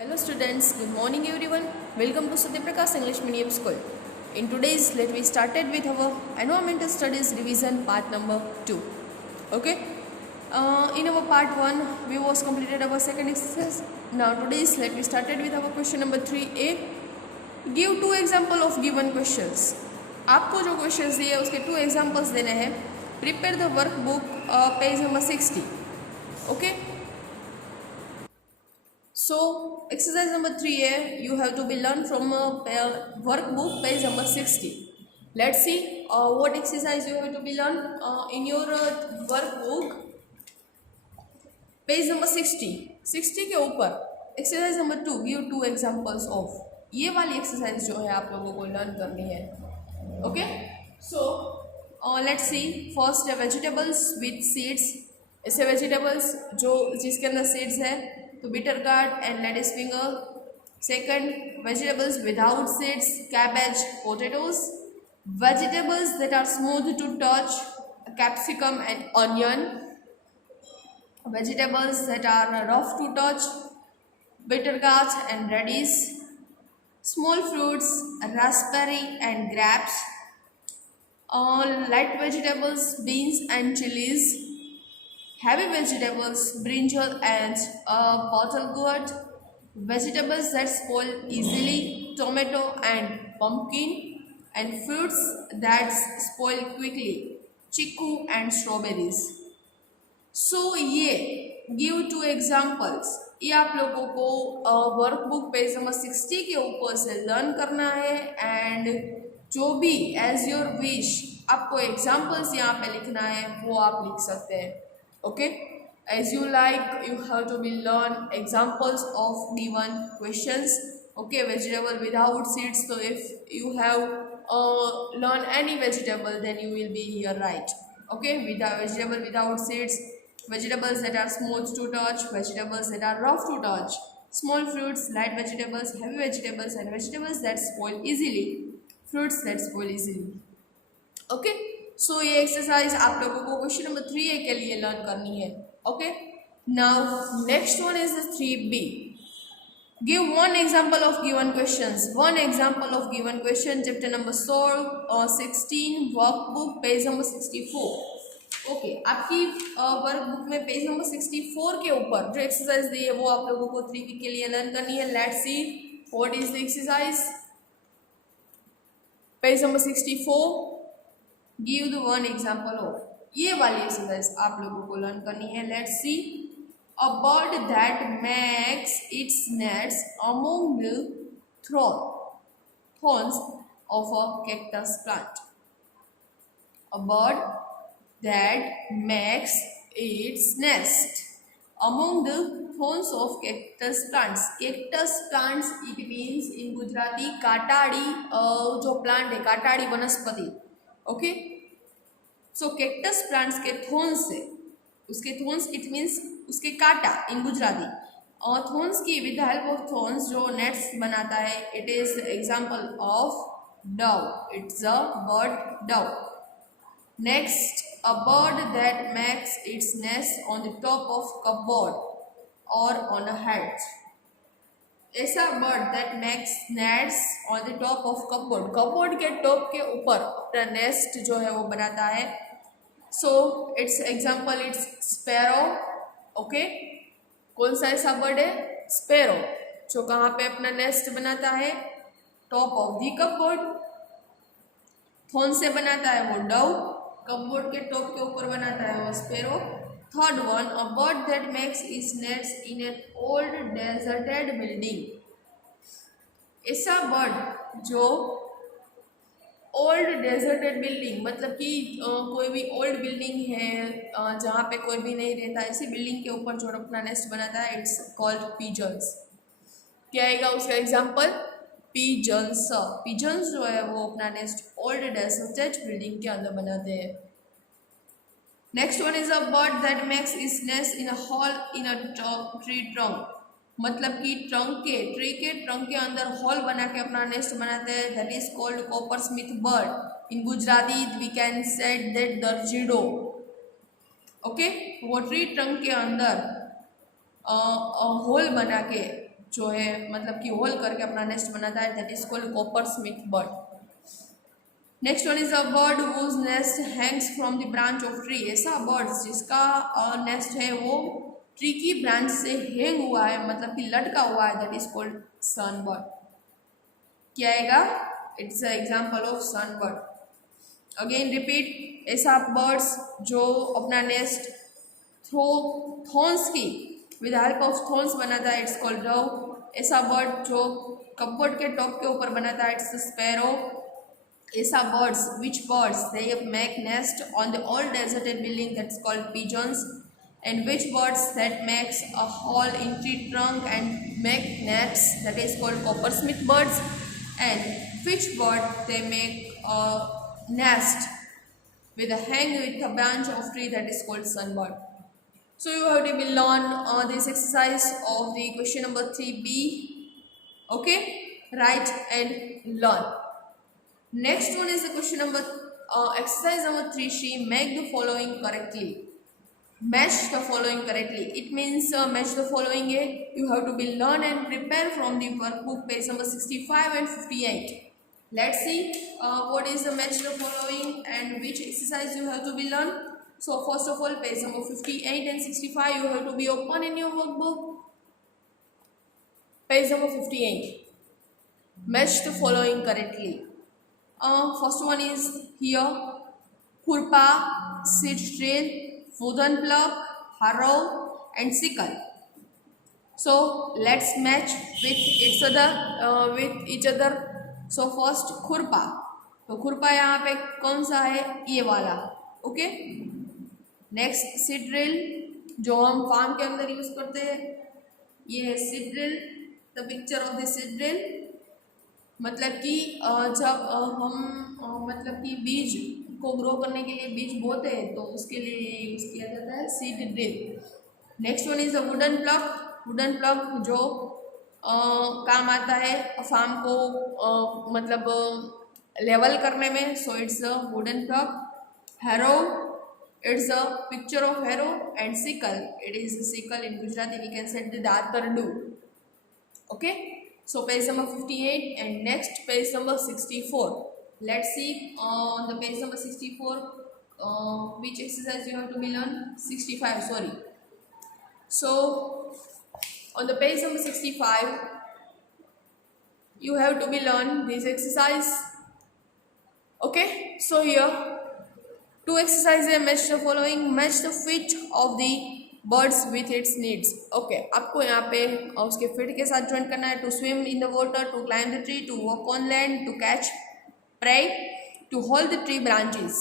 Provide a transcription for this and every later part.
Hello students, good morning everyone. Welcome to Satyaprakash English Medium School. In today's let we started with our environmental studies revision part number 2. Okay. In our part 1 we was completed our second exercise. Now today's let we started with our question number 3a. Give two example of given questions. आपको जो questions दिए उसके two examples देने हैं. Prepare the workbook page number 60. Okay. So exercise number 3a you have to be learned from workbook page number 60. Let's see what exercise you have to be learned in your workbook page number 60 के ऊपर exercise number 2 give to examples of ये वाली exercise जो है आप लोगों को learn करनी है. Okay so let's see first है वेजिटेबल्स विथ सीड्स. ऐसे वेजिटेबल्स जो जिसके अंदर सीड्स है तो bitter gourd and ladies finger. Second vegetables without seeds cabbage potatoes. Vegetables that are smooth to touch capsicum and onion. Vegetables that are rough to touch bitter gourd and radish. Small fruits raspberry and grapes. Light vegetables beans and chilies. Heavy vegetables brinjal and bottle gourd. Vegetables that spoil easily tomato and pumpkin. And fruits that spoil quickly chiku and strawberries. सो ये give two examples ये आप लोगों को workbook page number 60 के ऊपर से learn करना है. एंड जो भी एज योर विश आपको एग्जाम्पल्स यहाँ पे लिखना है वो आप लिख सकते हैं. Okay as you like you have to be learn examples of given questions. Okay vegetable without seeds तो if you have learn any vegetable then you will be here right. Okay vegetable without seeds. Vegetables that are smooth to touch, vegetables that are rough to touch, small fruits, light vegetables, heavy vegetables and vegetables that spoil easily, fruits that spoil easily. Okay, so ये exercise आप लोगों को question number 3A के लिए learn करनी है. Okay, now next one is the 3B. Give one example of given questions. One example of given question, chapter number 16, workbook page number 64. Okay आपकी workbook में पेज नंबर 64 के ऊपर जो exercise दी है वो आप लोगों को 3 के लिए लर्न करनी है. Let's see what is the exercise. Page number 64 give the one example of ये वाली एक्सरसाइज आप लोगों को लर्न करनी है. Let's see a bird that makes it's nets among the thorns of a cactus plant. A bird that makes its nest among the thorns of cactus plants. Cactus plants it means in Gujarati काटाड़ी जो plant है काटाड़ी वनस्पति. Okay so cactus plants के thorns से उसके thorns it means उसके काटा इन गुजराती और thorns की with the help of thorns जो नेट्स बनाता है. It is example of Dove. It's a bird Dove. Next, a bird that makes its nest on the top of cupboard or on a hedge. ऐसा bird that makes nests on the top of cupboard. cupboard के top के ऊपर अपना nest जो है वो बनाता है. So its example it's sparrow. Okay, कौन सा ऐसा बर्ड है स्पैरो जो कहाँ पे अपना नेस्ट बनाता है टॉप ऑफ दी कपबोर्ड. थोन से बनाता है वो डव. कपबोर्ड के टॉप के ऊपर बनाता है वो sparrow. Third one a bird that makes its nest in an old deserted building. ऐसा बर्ड जो ओल्ड डेजर्टेड बिल्डिंग मतलब कि कोई भी ओल्ड बिल्डिंग है जहाँ पे कोई भी नहीं रहता ऐसी बिल्डिंग के ऊपर जो अपना नेस्ट बनाता है इट्स कॉल्ड पिजन्स. क्या आएगा उसका एग्जाम्पल पिजन्स. पिजन्स जो है वो अपना नेस्ट ओल्ड डेजर्टेड बिल्डिंग के अंदर बनाते हैं. Next one is a bird that makes its nest in a hall in a tree trunk. मतलब कि ट्री के ट्रंक के अंदर हॉल बना के अपना नेस्ट बनाते हैं. That is called coppersmith bird. In Gujarati we can said that दर्जीडो. ओके वो ट्री ट्रंक के अंदर होल बना के जो है मतलब कि होल करके अपना नेस्ट बनाता है, that is called coppersmith bird. Next one is a bird whose nest hangs from the branch of tree. ऐसा बर्ड जिसका नेस्ट है वो ट्री की ब्रांच से हैंग हुआ है, मतलब कि लटका हुआ है, that is called sunbird. क्या आएगा? It's a example of sunbird. Again repeat, ऐसा बर्ड्स जो अपना नेस्ट थ्रो थॉर्न्स की विद हेल्प ऑफ थॉर्न्स बनाता है, इट्स कॉल्ड डव। ऐसा बर्ड जो कपबोर्ड के टॉप के ऊपर बनाता है, इट्स स्पैरो। ऐसा birds which birds they make nest on the old deserted building, that's called pigeons. And which birds that makes a hole in tree trunk and make nests, that is called coppersmith birds. And which bird they make a nest with a hang with a branch of tree, that is called sunbird. So you have to learn this exercise of the question number 3b. Okay, write and learn. Next one is the question number exercise number 3c. Make the following correctly. Match the following correctly. It means match the following है, you have to be learn and prepare from the workbook page number 65 and 58. Let's see what is the match the following and which exercise you have to be learn. So first of all, page number 58 and 65 you have to be open in your workbook. Page number 58. Match the following correctly. First one is here: khurpa, seed drill, wooden plug, harrow and sickle. So let's match with each other. So first खुरपा, तो खुरपा यहाँ पे कौन सा है? ये वाला। ओके। नेक्स्ट सीड ड्रिल, जो हम फार्म के अंदर यूज करते हैं, ये है seed drill. The picture of the seed drill, मतलब कि जब हम मतलब कि बीज को ग्रो करने के लिए बीज बोते हैं तो उसके लिए यूज किया जाता है seed drill. Next one is the wooden plug. Wooden plug जो काम आता है फार्म को मतलब लेवल करने में, so it's a wooden plug. Harrow, it's a picture of harrow. And sickle, it is sickle in Gujarati we can set the दातरडू। Okay, so page number 58 and next page number 64. Let's see on the page number 64 which exercise you have to be learn. 65, sorry. So on the page number 65 you have to be learn this exercise. Okay, so here two exercises. Match the following. Match the fit of the birds with its needs. Okay, आपको यहाँ पे उसके fit के साथ join करना है। To swim in the water, to climb the tree, to walk on land, to catch prey, to hold the tree branches.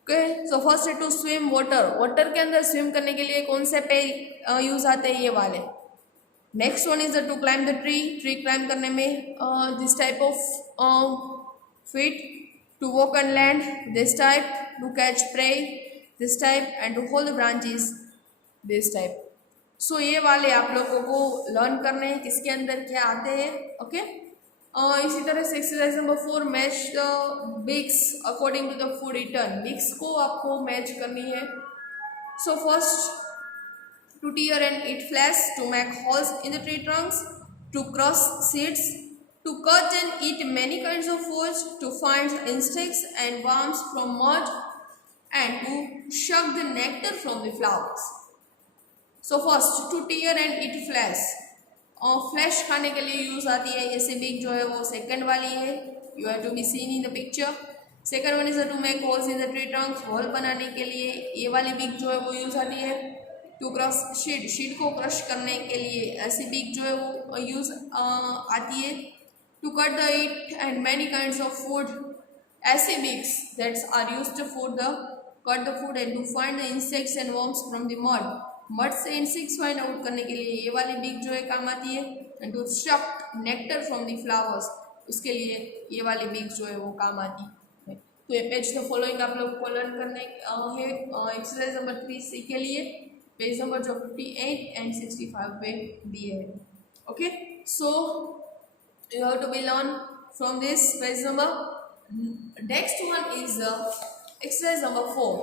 Okay, so first है to swim water. Water के अंदर स्विम करने के लिए कौन से पे यूज आते हैं? ये वाले। Next one is the to climb the tree. Tree climb करने में this type of feet. To walk on land this type, to catch prey this type and to hold the branches this type. So ये वाले आप लोगों को learn करने हैं किसके अंदर क्या आते हैं। ओके, इसी तरह से exercise number 4, match the beaks according to the food eaten. Beaks को आपको मैच करनी है। So first, to tear and eat flesh, to make holes in the tree trunks, to crush seeds, to cut and eat many kinds of foods, to find insects and worms from mud and to suck the nectar from the flowers. So first, to tear and eat flesh. और flash खाने के लिए use आती है। ये big जो है वो सेकंड वाली है, you have to be seen in the picture. Second one is to make holes in the tree trunks, hole बनाने के लिए ये वाली बिग जो है वो यूज आती है। टू क्रश शीट, शीट को क्रश करने के लिए ऐसी बिग जो है वो यूज आती है। To cut the eat and many kinds of food, ऐसी beaks that's are used for the cut the food and to find the insects and worms from the mud. Mud से insects find out करने के लिए ये वाली big जो है काम आती है। एंड टू शक नेक्टर फ्रॉम द फ्लावर्स, उसके लिए ये वाली बिग जो है वो काम आती है। तो ये पेज द फॉलोइंग आप लोग को लर्न करने है एक्सरसाइज नंबर 3C के लिए। पेज नंबर जो 58 एंड 65 पे दिए है। Okay, so you have to be learn from this page number. Next one is exercise number 4.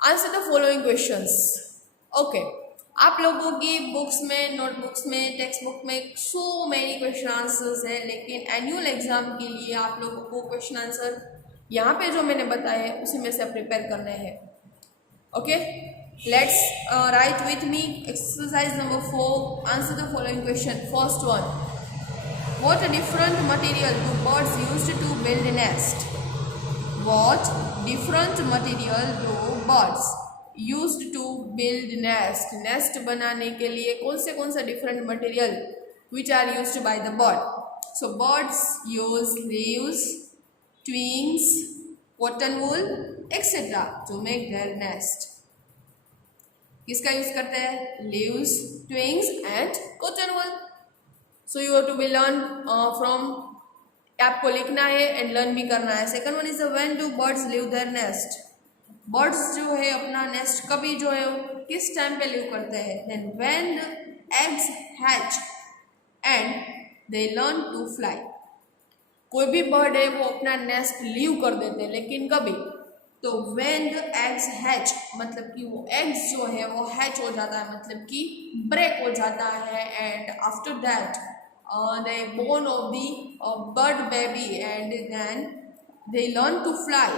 Answer the following questions. Okay, आप लोगों की बुक्स में, नोटबुक्स में, टेक्स्ट बुक में सो मैनी क्वेश्चन आंसर्स है, लेकिन एनुअल एग्जाम के लिए आप लोगों को क्वेश्चन आंसर यहाँ पे जो मैंने बताया है उसी में से प्रिपेयर करने हैं। Okay, let's write with me exercise number 4। Answer the following question. First one, what different material do birds used to build a nest? What different material do birds used to build nest? Nest बनाने के लिए कौन से different material which are used by the bird? So birds use leaves, twigs, cotton wool, etc. to make their nest. किसका use करते हैं? Leaves, twigs and cotton wool. So you have to be learn from, आपको लिखना है and learn भी करना है। Second one is the when do birds leave their nest? Birds जो है अपना नेस्ट कभी जो है किस टाइम पे लीव करते हैं? Then when the eggs hatch and they learn to fly. कोई भी बर्ड है वो अपना नेस्ट लीव कर देते हैं, लेकिन कभी? तो व्हेन द एग्स हैच, मतलब कि वो एग्स जो है वो हैच हो जाता है, मतलब कि ब्रेक हो जाता है, and after that they born of the bird baby and then they learn to fly.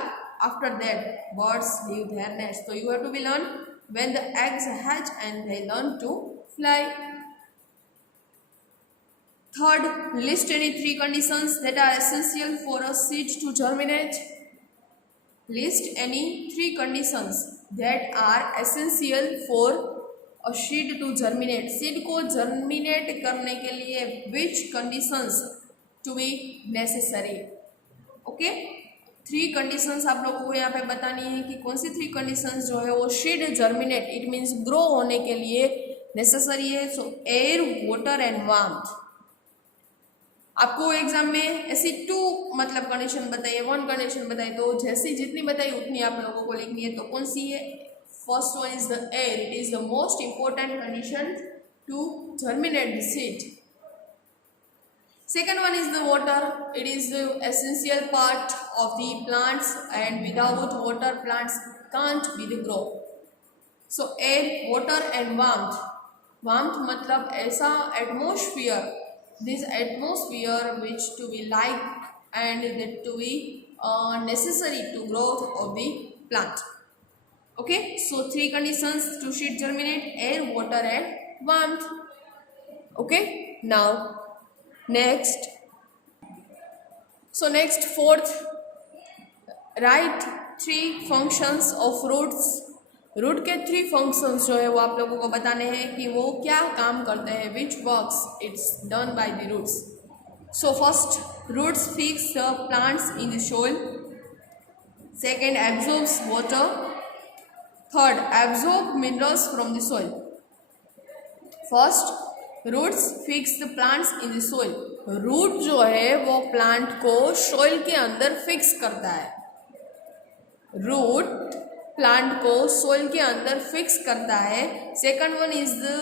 After that birds leave their nest. So you have to be learn when the eggs hatch and they learn to fly. Third, list any 3 conditions that are essential for a seed to germinate. List any 3 conditions that are essential for a seed to germinate. Seed को germinate करने के लिए which conditions to be necessary? Okay, 3 conditions आप लोगों को यहाँ पे बतानी है कि कौन सी 3 कंडीशंस जो है वो seed germinate, it means grow होने के लिए नेसेसरी है। सो एयर, वाटर एंड वार्मथ। आपको एग्जाम में ऐसी 2 मतलब कंडीशन बताइए, 1 कंडीशन बताइए, तो जैसी जितनी बताई उतनी आप लोगों को लिखनी है। तो कौन सी है? First one is the air. It is the most important condition to germinate the seed. Second one is the water. It is the essential part of the plants, and without water plants can't be the grow. So air, water and warmth. Warmth मतलब ऐसा atmosphere, this atmosphere which to be like and that to be necessary to growth of the plant. Okay, so 3 conditions to seed germinate: air, water and warmth. Okay, now next, so next, fourth, write 3 functions of roots. Root के 3 functions जो है वो आप लोगों को बताने हैं कि वो क्या काम करते हैं, which works it's done by the roots. So first, roots fix the plants in the soil. Second, absorbs water. Third, absorb minerals from the soil. First, roots fix the plants in the soil. Root जो है वो plant को soil के अंदर fix करता है. Root plant को soil के अंदर फिक्स करता है. Second one is the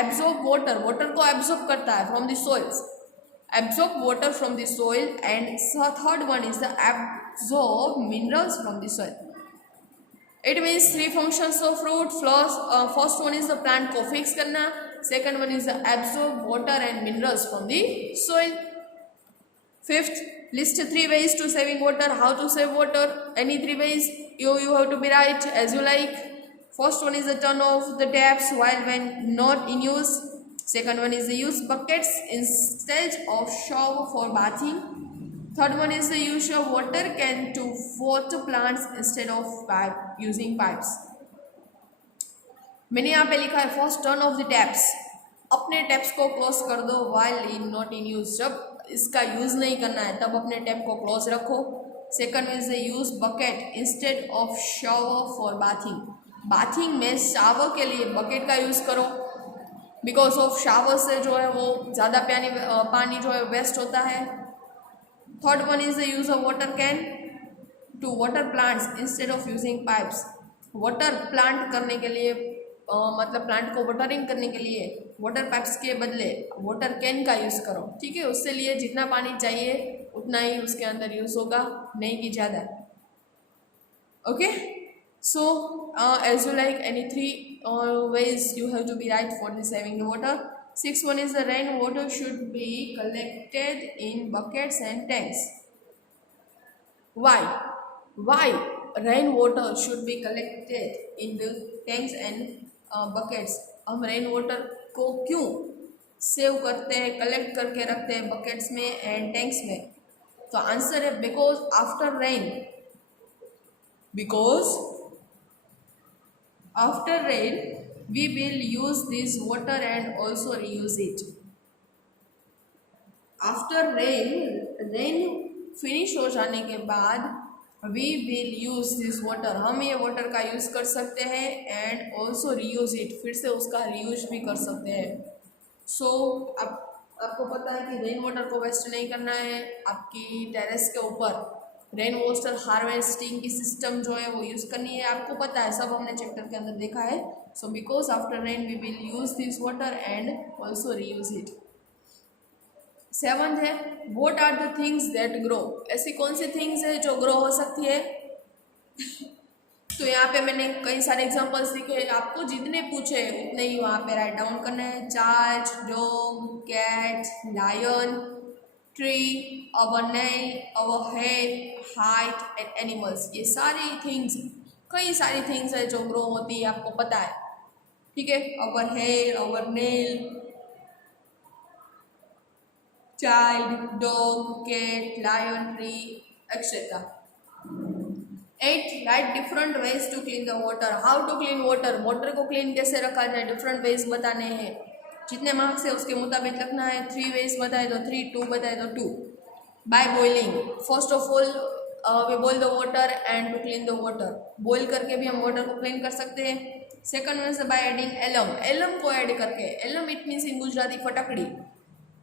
absorb water. Water को एब्जॉर्ब करता है from the soils. Absorb water from the soil. And third one is the absorb minerals from the soil. It means 3 functions of root. First one is the plant को fix करना. Second one is the absorb water and minerals from the soil. Fifth, list 3 ways to saving water. How to save water? Any 3 ways you have to be right as you like. First one is the turn off the taps while when not in use. Second one is the use buckets instead of shower for bathing. Third one is the use of water can to water plants instead of using pipes. मैंने यहाँ पे लिखा है first, turn off the taps. अपने taps को close कर दो while in not in use. जब इसका यूज नहीं करना है तब अपने टैप को क्लोज रखो. Second is the use bucket instead of shower for bathing. Bathing में शावर के लिए बकेट का यूज करो, बिकॉज ऑफ शावर से जो है वो ज़्यादा पानी जो है वेस्ट होता है. Third one is the use of water can to water plants instead of using pipes. Water plant करने के लिए मतलब प्लांट को वाटरिंग करने के लिए वाटर पाइप्स के बदले वाटर कैन का यूज़ करो. ठीक है, उससे लिए जितना पानी चाहिए उतना ही उसके अंदर यूज़ होगा, नहीं कि ज़्यादा. Okay, so as you like, any 3 ways you have to be right for the saving the water. Sixth one is the rain water should be collected in buckets and tanks. Why? Why rain water should be collected in the tanks and buckets? हम rain water को क्यों save करते हैं, collect करके रखते हैं buckets में and tanks में? तो आंसर है because after rain, because after rain we will use this water and also reuse it. After rain finish हो जाने के बाद we will use this water, हम ये वाटर का यूज़ कर सकते हैं एंड ऑल्सो रीयूज इट, फिर से उसका रीयूज भी कर सकते हैं. सो आपको पता है कि रेन वाटर को वेस्ट नहीं करना है. आपकी टेरेस के ऊपर रेन वाटर हार्वेस्टिंग की सिस्टम जो है वो यूज़ करनी है, आपको पता है, सब हमने चैप्टर के अंदर देखा है. So because after rain we will use this water and also reuse it. Seventh है what are the things that grow. ऐसी कौन सी थिंग्स है जो ग्रो हो सकती है? तो यहाँ पे मैंने कई सारे एग्जांपल्स लिखे, आपको जितने पूछे उतने ही वहाँ पे राइट डाउन करना है. Charge, dog, cat, lion, tree, our nail, our hair, height and animals. ये सारी थिंग्स, कई सारी थिंग्स है जो ग्रो होती है, आपको पता है. ठीक है, our hair, our nail, child, dog, cat, lion, tree etcetera. 8 write different ways to clean the water. How to clean water, water को क्लीन कैसे रखा जाए, डिफरेंट वेज बताने हैं. जितने मार्क्स है उसके मुताबिक लिखना है. 3 वेज बताए तो 3, 2 बताए तो 2. By boiling, first of all we boil the water and to clean the water. Boil करके भी हम वाटर को क्लीन कर सकते हैं. सेकंड वन से बाय एडिंग एलम, एलम को ऐड करके, alum it means in Gujarati फटकड़ी,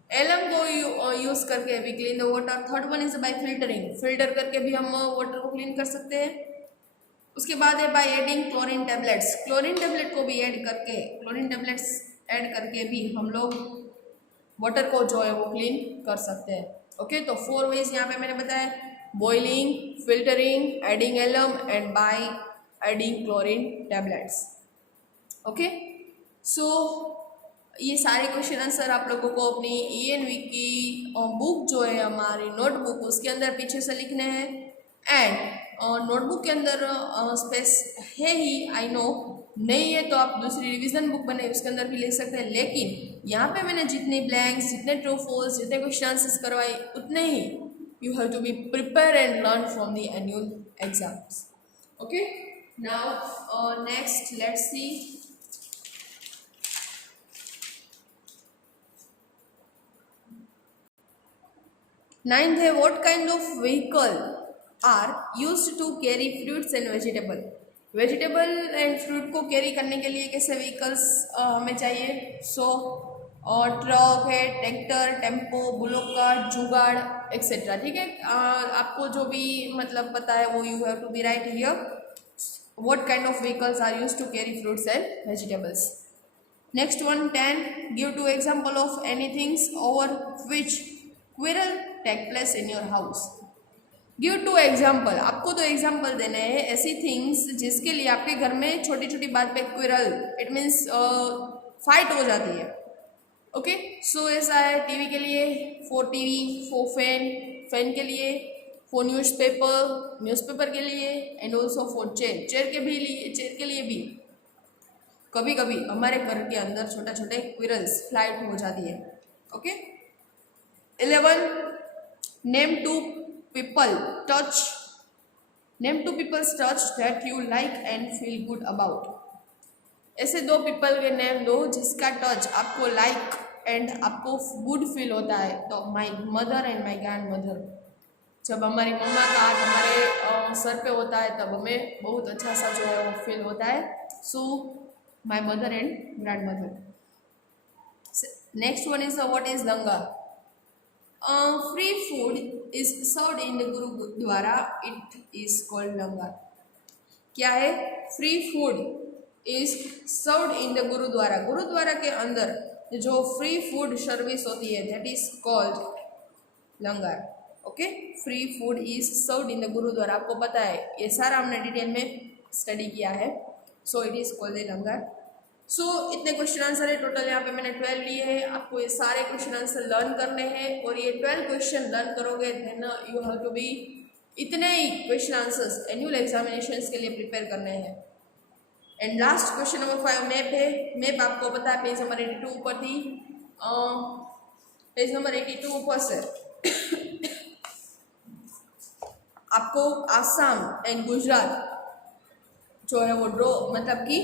एलम को यूज़ करके we clean the water. Third one is by filtering, filter करके भी हम वाटर को क्लीन कर सकते हैं. उसके बाद है bye adding chlorine tablets, chlorine tablet को भी ऐड करके, क्लोरीन टेबलेट्स ऐड करके भी हम लोग वाटर को जो है वो क्लीन कर सकते हैं. ओके, तो 4 वेज यहाँ पे मैंने बताया, boiling, filtering, adding alum and by adding chlorine tablets. Okay, so ये सारे क्वेश्चन आंसर आप लोगों को अपनी ENV की बुक जो है हमारी नोटबुक, उसके अंदर पीछे से लिखने हैं. एंड नोटबुक के अंदर स्पेस है ही, आई नो, नहीं है तो आप दूसरी रिवीजन बुक बने उसके अंदर भी लिख सकते हैं. लेकिन यहाँ पे मैंने जितने ब्लैंक्स, जितने ट्रू फॉल्स, जितने क्वेश्चन आंसर्स करवाए उतने ही you have to be prepare and learn from the annual exams. Okay, now next let's see. Ninth है what kind of vehicle are used to carry fruits and vegetable. Vegetable and fruit को carry करने के लिए कैसे vehicles हमें चाहिए? So truck है, tractor, tempo, bullock cart, jugaad etcetera. ठीक है, आपको जो भी मतलब पता है वो you have to be write here. What kind of vehicles are used to carry fruits and vegetables. Next one 10 give 2 example of any things over which quarrel take place in your house. Give 2 example, आपको 2 example देने हैं ऐसी things जिसके लिए आपके घर में छोटी छोटी बात पे क्विरल, इट मीन्स फाइट हो जाती है. ओके, सो ऐसा है टीवी के लिए, for TV, for fan, fan के लिए, फॉर न्यूज़पेपर, न्यूज़पेपर के लिए, and also for chair, chair के लिए भी कभी कभी हमारे घर के अंदर छोटे छोटे क्विरल्स फ्लाइट हो जाती है. Okay, 11 name 2 people touch, name 2 people's touch that you like and feel good about. ऐसे 2 पीपल के नेम दो जिसका टच आपको लाइक एंड आपको गुड फील होता है. तो माई mother and my grand mother, जब हमारी मम्मा का हाथ हमारे सर पे होता है तब हमें बहुत अच्छा सा जो है वो फील होता है. So my mother and grandmother. Next one is what is langar. Free food is served in the Gurudwara, it is called langar. क्या है? Free food is served in the Gurudwara. Gurdwara के अंदर जो फ्री फूड सर्विस होती है that is called langar. Okay, free food is served in the gurudwara, आपको पता है, ये सारा हमने डिटेल में स्टडी किया है. So it is called the langar. So इतने क्वेश्चन आंसर है टोटल, यहाँ पे मैंने 12 लिए हैं। आपको ये सारे क्वेश्चन आंसर लर्न करने हैं और ये 12 क्वेश्चन लर्न करोगे then you have to be इतने ही क्वेश्चन आंसर्स एनुअल एग्जामिनेशंस के लिए प्रिपेयर करने हैं। And last question number 5 map है। मैप आपको पता है पेज नंबर 82 ऊपर थी, पेज नंबर 82 ऊपर से आपको आसाम एंड गुजरात जो है वो ड्रॉ मतलब कि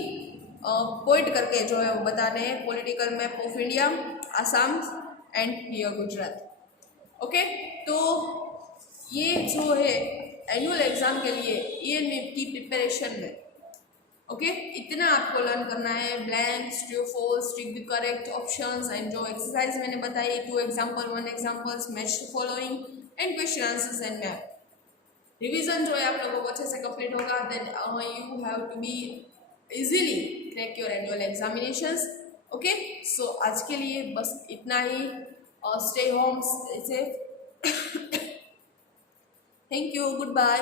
पॉइंट करके जो है वो बताने हैं, political map of India, Assam and here Gujarat. Okay, तो ये जो है एनुअल एग्जाम के लिए ईएनएम की प्रिपरेशन में ओके इतना आपको लर्न करना है। Blanks, true false, tick the correct options and जो एक्सरसाइज मैंने बताई 2 example 1 examples, match the following and question answers and map. Revision जो है आप लोगों को अच्छे से कंप्लीट होगा then you have to be easily crack your annual examinations. Okay, so आज के लिए बस इतना ही। Stay home safe. Thank you, good bye.